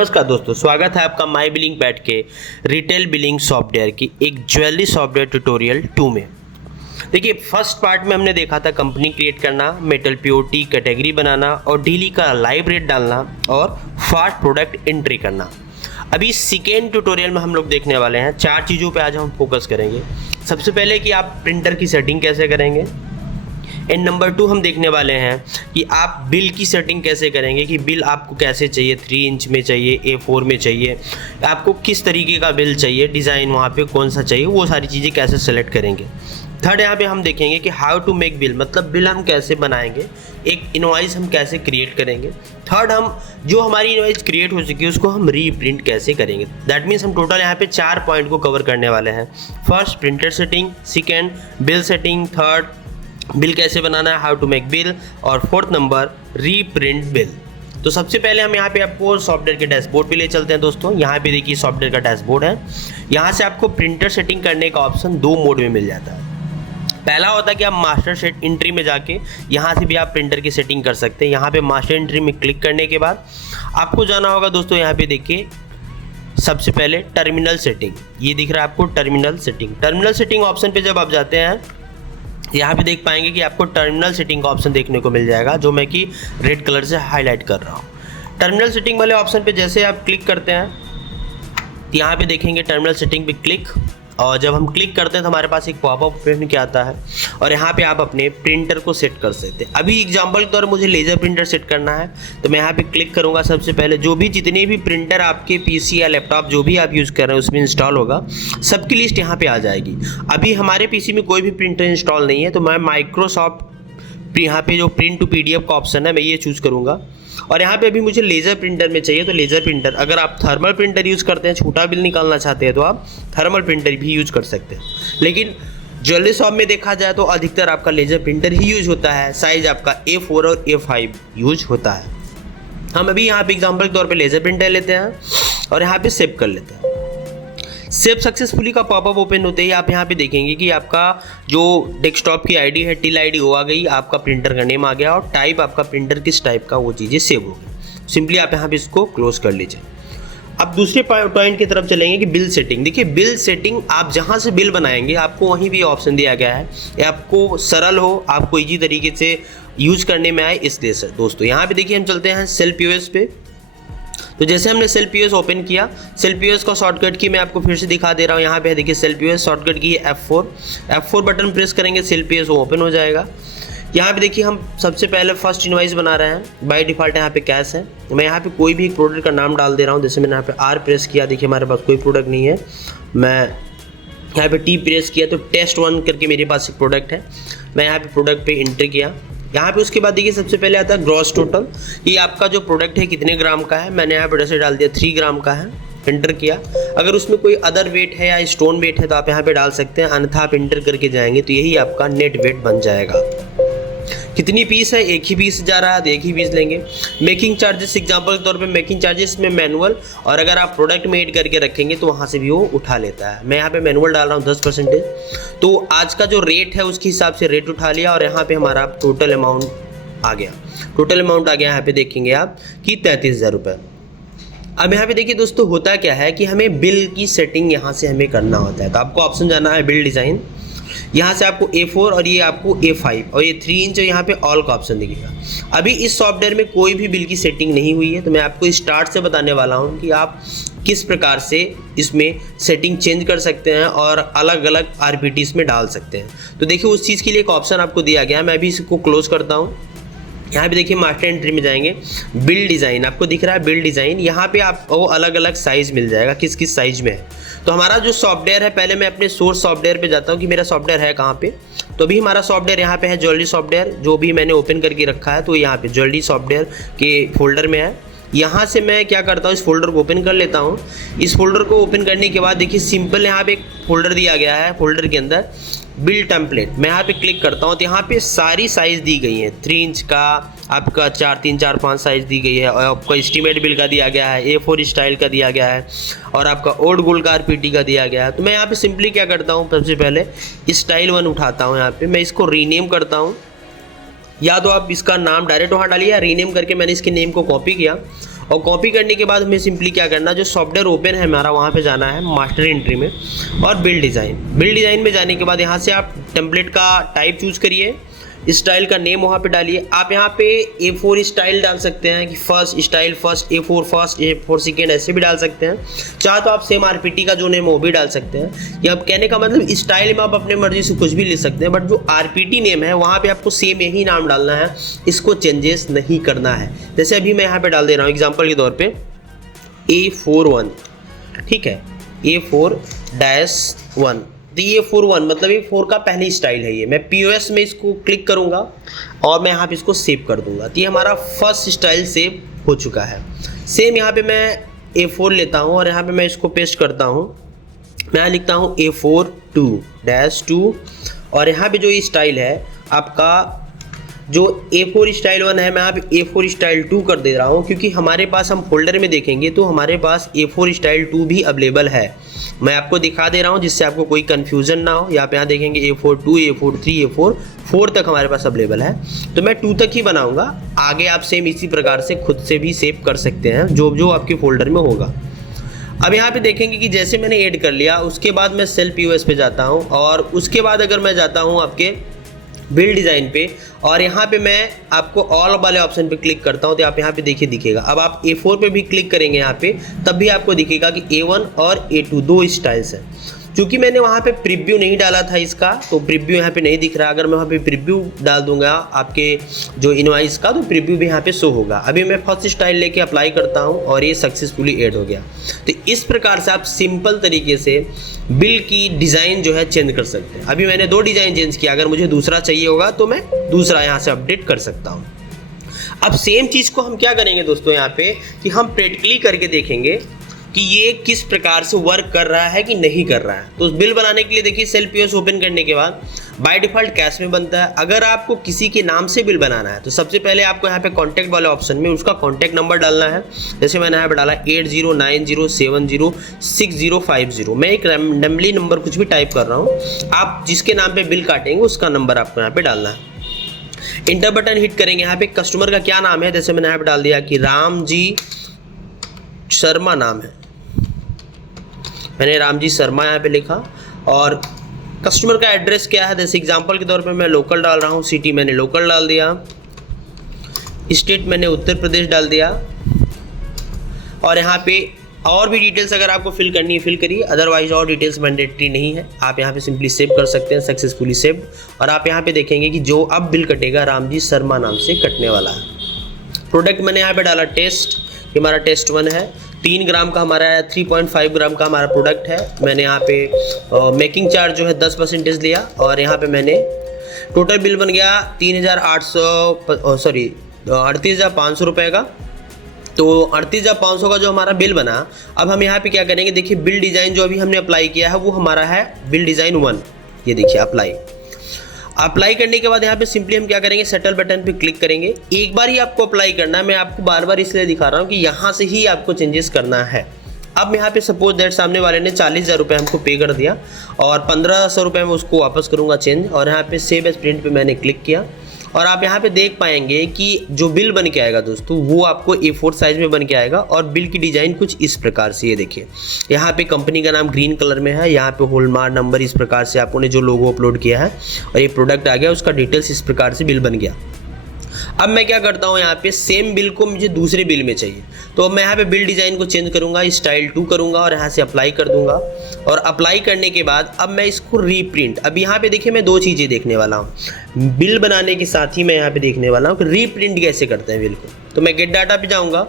नमस्कार दोस्तों, स्वागत है आपका माई बिलिंग पैड के रिटेल बिलिंग सॉफ्टवेयर की एक ज्वेलरी सॉफ्टवेयर ट्यूटोरियल 2 में। देखिए, फर्स्ट पार्ट में हमने देखा था कंपनी क्रिएट करना, मेटल पीओटी कैटेगरी बनाना और डेली का लाइव रेट डालना और फास्ट प्रोडक्ट एंट्री करना। अभी सेकेंड ट्यूटोरियल में हम लोग देखने वाले हैं 4 चीज़ों पे आज हम फोकस करेंगे। सबसे पहले कि आप प्रिंटर की सेटिंग कैसे करेंगे, एंड नंबर 2 हम देखने वाले हैं कि आप बिल की सेटिंग कैसे करेंगे, कि बिल आपको कैसे चाहिए, 3 इंच में चाहिए, A4 में चाहिए, आपको किस तरीके का बिल चाहिए, डिज़ाइन वहाँ पे कौन सा चाहिए, वो सारी चीज़ें कैसे सेलेक्ट करेंगे। थर्ड यहाँ पे हम देखेंगे कि हाउ टू मेक बिल, मतलब बिल हम कैसे बनाएंगे, एक इनवॉइस हम कैसे क्रिएट करेंगे। थर्ड, हम जो हमारी इनवॉइस क्रिएट हो चुकी है उसको हम रीप्रिंट कैसे करेंगे। दैट मीन्स हम टोटल यहाँ पे 4 पॉइंट को कवर करने वाले हैं। First printer setting, second bill setting, third bill कैसे बनाना है, हाउ टू मेक बिल, और फोर्थ नंबर रीप्रिंट बिल। तो सबसे पहले हम यहाँ पे आपको सॉफ्टवेयर के डैशबोर्ड पे ले चलते हैं दोस्तों। यहाँ पे देखिए सॉफ्टवेयर का डैशबोर्ड है। यहाँ से आपको प्रिंटर सेटिंग करने का ऑप्शन 2 मोड में मिल जाता है। पहला होता है कि आप मास्टर सेट एंट्री में जाके यहाँ से भी आप प्रिंटर की सेटिंग कर सकते हैं। यहाँ पे मास्टर एंट्री में क्लिक करने के बाद आपको जाना होगा दोस्तों, यहाँ पे देखिए सबसे पहले टर्मिनल सेटिंग, ये दिख रहा है आपको terminal setting. Terminal setting option पे जब आप जाते हैं, यहाँ पे देख पाएंगे कि आपको टर्मिनल सेटिंग का ऑप्शन देखने को मिल जाएगा, जो मैं कि रेड कलर से हाईलाइट कर रहा हूँ। टर्मिनल सेटिंग वाले ऑप्शन पे जैसे आप क्लिक करते हैं, यहाँ पे देखेंगे टर्मिनल सेटिंग पे क्लिक, और जब हम क्लिक करते हैं तो हमारे पास एक पॉपअप ओपन क्या आता है, और यहाँ पे आप अपने प्रिंटर को सेट कर सकते हैं। अभी एग्जांपल के तौर पर मुझे लेज़र प्रिंटर सेट करना है, तो मैं यहाँ पे क्लिक करूँगा। सबसे पहले जो भी जितने भी प्रिंटर आपके पीसी या लैपटॉप जो भी आप यूज़ कर रहे हैं उसमें इंस्टॉल होगा, सबकी लिस्ट यहाँ पे आ जाएगी। अभी हमारे पीसी में कोई भी प्रिंटर इंस्टॉल नहीं है, तो मैं माइक्रोसॉफ्ट यहाँ पे जो प्रिंट टू PDF का ऑप्शन है मैं ये चूज़ करूँगा। और यहाँ पे अभी मुझे लेज़र प्रिंटर में चाहिए, तो लेज़र प्रिंटर, अगर आप थर्मल प्रिंटर यूज़ करते हैं, छोटा बिल निकालना चाहते हैं, तो आप थर्मल प्रिंटर भी यूज़ कर सकते हैं। लेकिन ज्वेलरी शॉप में देखा जाए तो अधिकतर आपका लेज़र प्रिंटर ही यूज़ होता है। साइज़ आपका A4 और A5 यूज होता है। हम अभी यहाँ पे एग्जाम्पल के तौर पर लेज़र प्रिंटर लेते हैं और यहाँ पे सेव कर लेते हैं। सेव सक्सेसफुली का पॉपअप ओपन होते ही आप यहाँ पे देखेंगे कि आपका जो डेस्कटॉप की आईडी है, टिल आईडी वो आ गई, आपका प्रिंटर का नेम आ गया और टाइप आपका प्रिंटर किस टाइप का वो चीज़ें सेव हो गई। सिंपली आप यहाँ पे इसको क्लोज कर लीजिए। अब दूसरे पॉइंट की तरफ चलेंगे कि बिल सेटिंग। देखिए, बिल सेटिंग आप जहाँ से बिल बनाएंगे आपको वहीं भी ऑप्शन दिया गया है, ये आपको सरल हो, आपको ईजी तरीके से यूज करने में आए, इसलिए सर दोस्तों यहाँ पे देखिए हम चलते हैं सेल POS पे। तो जैसे हमने सेल POS ओपन किया, सेल POS का शॉर्टकट की मैं आपको फिर से दिखा दे रहा हूँ। यहाँ पे देखिए सेल POS शॉर्टकट की है F4 बटन प्रेस करेंगे, सेल POS वो ओपन हो जाएगा। यहाँ पे देखिए हम सबसे पहले फर्स्ट इनवॉइस बना रहे हैं। बाय डिफ़ॉल्ट यहाँ पे कैश है। मैं यहाँ पे कोई भी प्रोडक्ट का नाम डाल दे रहा हूँ। जैसे मैंने यहाँ पे R प्रेस किया, देखिए हमारे पास कोई प्रोडक्ट नहीं है। मैं यहाँ पे T प्रेस किया तो टेस्ट 1 करके मेरे पास एक प्रोडक्ट है। मैं यहाँ पे प्रोडक्ट पे एंटर किया। यहाँ पे उसके बाद देखिए सबसे पहले आता है ग्रॉस टोटल, ये आपका जो प्रोडक्ट है कितने ग्राम का है। मैंने यहाँ पे जैसे डाल दिया 3 ग्राम का है, एंटर किया। अगर उसमें कोई अदर वेट है या स्टोन वेट है तो आप यहाँ पे डाल सकते हैं, अन्यथा आप एंटर करके जाएंगे तो यही आपका नेट वेट बन जाएगा। कितनी पीस है, एक ही पीस जा रहा है तो एक ही पीस लेंगे। मेकिंग चार्जेस, एग्जांपल के तौर पे मेकिंग चार्जेस में मैनुअल, और अगर आप प्रोडक्ट में ऐड करके रखेंगे तो वहाँ से भी वो उठा लेता है। मैं यहाँ पे मैनुअल डाल रहा हूँ 10%। तो आज का जो रेट है उसके हिसाब से रेट उठा लिया, और यहाँ पे हमारा टोटल अमाउंट आ गया। टोटल अमाउंट आ गया यहाँ पे देखेंगे आप कि 33,000 रुपये। अब यहाँ पे देखिए दोस्तों होता क्या है कि हमें बिल की सेटिंग यहाँ से हमें करना होता है। तो आपको ऑप्शन जाना है बिल डिज़ाइन, यहाँ से आपको A4 और ये आपको A5 और ये 3 इंच और यहाँ पे ऑल का ऑप्शन दिखेगा। अभी इस सॉफ्टवेयर में कोई भी बिल की सेटिंग नहीं हुई है, तो मैं आपको स्टार्ट से बताने वाला हूँ कि आप किस प्रकार से इसमें सेटिंग चेंज कर सकते हैं और अलग अलग RPTs में डाल सकते हैं। तो देखिए उस चीज़ के लिए एक ऑप्शन आपको दिया गया है। मैं अभी इसको क्लोज करता हूँ। यहाँ पे देखिए मास्टर एंट्री में जाएंगे, बिल डिज़ाइन आपको दिख रहा है, बिल डिज़ाइन। यहाँ पे आपको अलग अलग साइज़ मिल जाएगा, किस किस साइज़ में है। तो हमारा जो सॉफ्टवेयर है, पहले मैं अपने सोर्स सॉफ्टवेयर पे जाता हूँ कि मेरा सॉफ्टवेयर है कहाँ पे। तो अभी हमारा सॉफ्टवेयर यहाँ पे है ज्वेलरी सॉफ्टवेयर, जो भी मैंने ओपन करके रखा है, तो यहाँ पे ज्वेलरी सॉफ्टवेयर के फोल्डर में है। यहाँ से मैं क्या करता हूँ, इस फोल्डर को ओपन कर लेता हूँ। इस फोल्डर को ओपन करने के बाद देखिए सिंपल यहाँ पे एक फोल्डर दिया गया है, फोल्डर के अंदर बिल टेम्पलेट। मैं यहाँ पे क्लिक करता हूँ तो यहाँ पे सारी साइज़ दी गई है। 3 इंच का आपका 4, 3, 4, 5 साइज़ दी गई है, और आपका एस्टीमेट बिल का दिया गया है, A4 स्टाइल का दिया गया है, और आपका ओल्ड गोल्ड का RPT का दिया गया है। तो मैं यहाँ पे सिंपली क्या करता हूँ, सबसे पहले स्टाइल 1 उठाता हूँ। यहाँ पे मैं इसको रीनेम करता हूँ, या तो आप इसका नाम डायरेक्ट वहाँ डालिए, या रीनेम करके मैंने इसके नेम को कॉपी किया और कॉपी करने के बाद हमें सिंपली क्या करना, जो सॉफ्टवेयर ओपन है हमारा वहाँ पे जाना है मास्टर एंट्री में और बिल्ड डिज़ाइन में जाने के बाद यहाँ से आप टेम्पलेट का टाइप चूज़ करिए, स्टाइल का नेम वहाँ पे डालिए। आप यहाँ पे A4 स्टाइल डाल सकते हैं कि first style first A4 second, ऐसे भी डाल सकते हैं। चाहे तो आप सेम RPT का जो नेम वो भी डाल सकते हैं। या अब कहने का मतलब स्टाइल में आप अपने मर्जी से कुछ भी ले सकते हैं, बट जो RPT नेम है वहाँ पे आपको सेम यही नाम डालना है, इसको चेंजेस नहीं करना है। जैसे अभी मैं यहाँ पे डाल दे रहा हूँ एग्जाम्पल के तौर पर A41, ठीक है, A4-1, तो ये 4-1 मतलब ये 4 का पहली स्टाइल है। ये मैं POS में इसको क्लिक करूंगा और मैं यहाँ पे इसको सेव कर दूंगा, तो ये हमारा फर्स्ट स्टाइल सेव हो चुका है। सेम यहाँ पे मैं A4 लेता हूँ और यहाँ पे मैं इसको पेस्ट करता हूँ। मैं यहाँ लिखता हूँ A4-2 और यहाँ पे जो ये स्टाइल है आपका जो A4 स्टाइल 1 है, मैं यहाँ पे A4 स्टाइल 2 कर दे रहा हूँ, क्योंकि हमारे पास हम फोल्डर में देखेंगे तो हमारे पास A4 स्टाइल 2 भी अवेलेबल है। मैं आपको दिखा दे रहा हूँ जिससे आपको कोई कन्फ्यूजन ना हो। यहाँ पे यहाँ देखेंगे A4-2, A4-3, A4 तक हमारे पास अवेलेबल है, तो मैं 2 तक ही बनाऊँगा। आगे आप सेम इसी प्रकार से खुद से भी सेव कर सकते हैं जो जो आपके फोल्डर में होगा। अब यहाँ पे देखेंगे कि जैसे मैंने ऐड कर लिया, उसके बाद मैं सेल POS पे जाता हूँ और उसके बाद अगर मैं जाता हूँ आपके बिल्ड डिज़ाइन पे और यहाँ पे मैं आपको ऑल वाले ऑप्शन पे क्लिक करता हूँ, तो आप यहाँ पे देखिए दिखेगा। अब आप A4 पे भी क्लिक करेंगे यहाँ पे, तब भी आपको दिखेगा कि A1 और A2 दो स्टाइल्स हैं। क्योंकि मैंने वहाँ पे प्रीव्यू नहीं डाला था इसका, तो प्रीव्यू यहाँ पे नहीं दिख रहा। अगर मैं वहाँ पे प्रीव्यू डाल दूंगा आपके जो इनवॉइस का, तो प्रीव्यू भी यहाँ पे शो होगा। अभी मैं फर्स्ट स्टाइल लेके अप्लाई करता हूँ और ये सक्सेसफुली ऐड हो गया। तो इस प्रकार से आप सिंपल तरीके से बिल की डिज़ाइन जो है चेंज कर सकते हैं। अभी मैंने 2 डिज़ाइन चेंज किया, अगर मुझे दूसरा चाहिए होगा तो मैं दूसरा यहाँ से अपडेट कर सकता हूँ। अब सेम चीज़ को हम क्या करेंगे दोस्तों, यहाँ पे कि हम प्रैक्टिकली करके देखेंगे कि ये किस प्रकार से वर्क कर रहा है कि नहीं कर रहा है। तो उस बिल बनाने के लिए देखिए सेल POS ओपन करने के बाद बाय डिफ़ॉल्ट कैश में बनता है। अगर आपको किसी के नाम से बिल बनाना है तो सबसे पहले आपको यहाँ पे कॉन्टैक्ट वाले ऑप्शन में उसका कॉन्टैक्ट नंबर डालना है। जैसे मैंने यहाँ पे डाला 8090706050। मैं एक रैंडमली नंबर कुछ भी टाइप कर रहा हूँ, आप जिसके नाम पर बिल काटेंगे उसका नंबर आपको यहाँ पर डालना है। इंटर बटन हिट करेंगे। यहाँ पे कस्टमर का क्या नाम है, जैसे मैंने यहाँ पे डाल दिया कि रामजी शर्मा नाम है, मैंने रामजी शर्मा यहाँ पे लिखा। और कस्टमर का एड्रेस क्या है, जैसे एग्जांपल के तौर पे मैं लोकल डाल रहा हूँ, सिटी मैंने लोकल डाल दिया, स्टेट मैंने उत्तर प्रदेश डाल दिया। और यहाँ पे और भी डिटेल्स अगर आपको फिल करनी है फिल करिए, अदरवाइज और डिटेल्स मैंडेटरी नहीं है। आप यहाँ पे सिंपली सेव कर सकते हैं, सक्सेसफुली सेव। और आप यहाँ पे देखेंगे कि जो अब बिल कटेगा रामजी शर्मा नाम से कटने वाला है। प्रोडक्ट मैंने यहाँ पे डाला टेस्ट, ये हमारा टेस्ट 1 है। 3 ग्राम का हमारा है, 3.5 ग्राम का हमारा प्रोडक्ट है। मैंने यहाँ पे मेकिंग चार्ज जो है 10% लिया और यहाँ पे मैंने टोटल बिल बन गया 38,500 रुपये का। तो 38,500 का जो हमारा बिल बना। अब हम यहाँ पे क्या करेंगे, देखिए बिल डिज़ाइन जो अभी हमने अप्लाई किया है वो हमारा है बिल डिज़ाइन 1। ये देखिए अप्लाई करने के बाद यहाँ पे सिंपली हम क्या करेंगे, सेटल बटन पे क्लिक करेंगे। एक बार ही आपको अप्लाई करना है, मैं आपको बार बार इसलिए दिखा रहा हूँ कि यहाँ से ही आपको चेंजेस करना है। अब यहाँ पे सपोज दैट सामने वाले ने 40,000 रुपये हमको पे कर दिया और 1,500 रुपये मैं उसको वापस करूँगा चेंज। और यहाँ पे सेव एज प्रिंट पे मैंने क्लिक किया और आप यहाँ पे देख पाएंगे कि जो बिल बन के आएगा दोस्तों वो आपको A4 साइज में बन के आएगा। और बिल की डिज़ाइन कुछ इस प्रकार से, ये देखिए यहाँ पे कंपनी का नाम ग्रीन कलर में है, यहाँ पे होलमार्क नंबर इस प्रकार से आपने जो लोगो अपलोड किया है और ये प्रोडक्ट आ गया, उसका डिटेल्स इस प्रकार से बिल बन गया। अब मैं क्या करता हूँ, यहाँ पे सेम बिल को मुझे दूसरे बिल में चाहिए, तो अब मैं यहाँ पे बिल डिज़ाइन को चेंज करूँगा, स्टाइल 2 करूँगा और यहाँ से अप्लाई कर दूँगा। और अप्लाई करने के बाद अब मैं इसको रीप्रिंट, अब यहाँ पे देखिए मैं 2 चीज़ें देखने वाला हूँ बिल बनाने के साथ ही मैं यहाँ पे देखने वाला हूँ कि रीप्रिंट कैसे करते हैं बिल को। तो मैं गेट डाटा पे जाऊँगा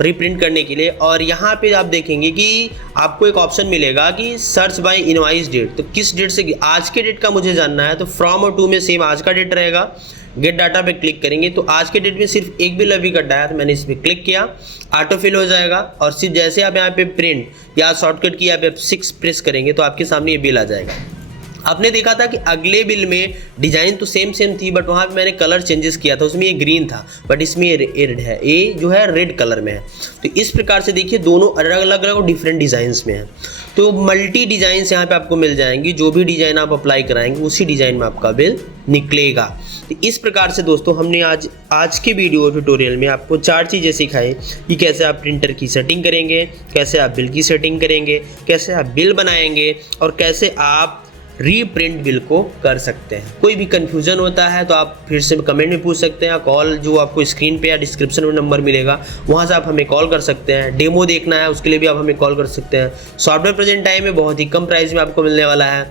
रीप्रिंट करने के लिए और यहाँ पे आप देखेंगे कि आपको एक ऑप्शन मिलेगा कि सर्च बाय इनवॉइस डेट। तो किस डेट से, आज के डेट का मुझे जानना है, तो फ्रॉम और टू में सेम आज का डेट रहेगा। गेट डाटा पे क्लिक करेंगे तो आज के डेट में सिर्फ एक बिल अभी कटा है, तो मैंने इस पर क्लिक किया, ऑटो फिल हो जाएगा। और सिर्फ जैसे आप यहाँ पे प्रिंट या शॉर्टकट की आप 6 प्रेस करेंगे तो आपके सामने ये बिल आ जाएगा। आपने देखा था कि अगले बिल में डिज़ाइन तो सेम थी, बट वहाँ पे मैंने कलर चेंजेस किया था, उसमें ये ग्रीन था बट इसमें ये रेड है, ये जो है रेड कलर में है। तो इस प्रकार से देखिए दोनों अलग अलग और डिफरेंट डिज़ाइंस में है। तो मल्टी डिज़ाइंस यहाँ पे आपको मिल जाएंगी, जो भी डिज़ाइन आप अप्लाई कराएंगे उसी डिज़ाइन में आपका बिल निकलेगा। तो इस प्रकार से दोस्तों हमने आज के वीडियो ट्यूटोरियल में आपको 4 चीज़ें सिखाई कि कैसे आप प्रिंटर की सेटिंग करेंगे, कैसे आप बिल की सेटिंग करेंगे, कैसे आप बिल बनाएंगे और कैसे आप रीप्रिंट बिल को कर सकते हैं। कोई भी कन्फ्यूज़न होता है तो आप फिर से कमेंट में पूछ सकते हैं, कॉल जो आपको स्क्रीन पे या डिस्क्रिप्शन में नंबर मिलेगा वहाँ से आप हमें कॉल कर सकते हैं। डेमो देखना है उसके लिए भी आप हमें कॉल कर सकते हैं। सॉफ्टवेयर प्रेजेंट टाइम में बहुत ही कम प्राइस में आपको मिलने वाला है,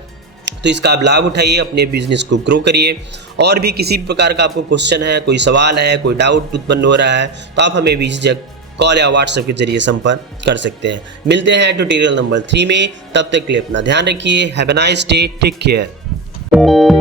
तो इसका आप लाभ उठाइए, अपने बिजनेस को ग्रो करिए। और भी किसी प्रकार का आपको क्वेश्चन है, कोई सवाल है, कोई डाउट उत्पन्न हो रहा है तो आप हमें बेझिझक कॉल या व्हाट्सएप के जरिए संपर्क कर सकते हैं। मिलते हैं ट्यूटोरियल नंबर 3 में, तब तक के लिए अपना ध्यान रखिए। Have a nice day, take care.